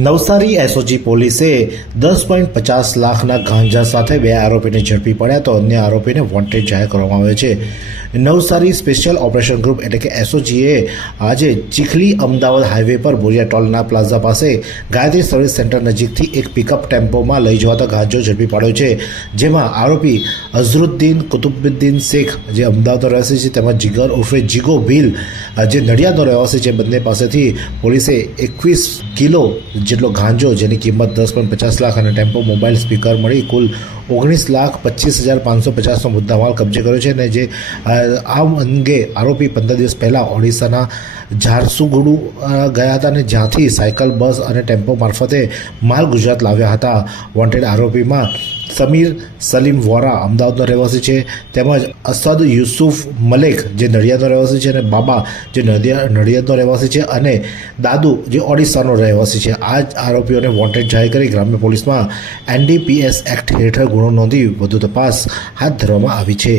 Navsari SOG પોલીસે 10.50 લાખના ગાંજા સાથે 2 આરોપીને ઝડપી પડ્યા તો અન્ય આરોપીને વોન્ટેડ જાહેર કરવામાં આવ્યો છે। નવસારી સ્પેશિયલ ઓપરેશન ગ્રુપ એટલે કે એસઓજીએ આજે ચીખલી અમદાવાદ હાઈવે પર બોરિયા ટોલના પ્લાઝા પાસે ગાયત્રી સર્વિસ સેન્ટર નજીકથી એક પિકઅપ ટેમ્પોમાં લઈ જવાતો ગાંજો ઝડપી પાડ્યો છે, જેમાં આરોપી અઝરુદ્દીન કુતુબુદ્દીન શેખ જે અમદાવાદનો રહેવાસી છે તેમજ જીગર ઉર્ફે જીગો ભીલ જે નડિયાદનો રહેવાસી છે, બંને પાસેથી પોલીસે 21 કિલો જેટલો ગાંજો જેની કિંમત 10.50 લાખ અને ટેમ્પો મોબાઈલ સ્પીકર મળી કુલ 19,25,550નો મુદ્દામાલ કબજે કર્યો છે। અને જે આ અંગે આરોપી 15 દિવસ પહેલાં ઓડિશાના ઝારસુગુડુ ગયા હતા અને જ્યાંથી સાયકલ, બસ અને ટેમ્પો મારફતે માલ ગુજરાત લાવ્યા હતા। વોન્ટેડ આરોપીમાં સમીર સલીમ વોરા અમદાવાદનો રહેવાસી છે, તેમજ અસદ યુસુફ મલેક જે નડિયાદનો રહેવાસી છે, અને બાબા જે નડિયાદનો રહેવાસી છે, અને દાદુ જે ઓડિશાનો રહેવાસી છે। આ જ આરોપીઓને વોન્ટેડ જાહેર કરી ગ્રામ્ય પોલીસમાં NDPS એક્ટ હેઠળ ગુનો નોંધી વધુ તપાસ હાથ ધરવામાં આવી છે।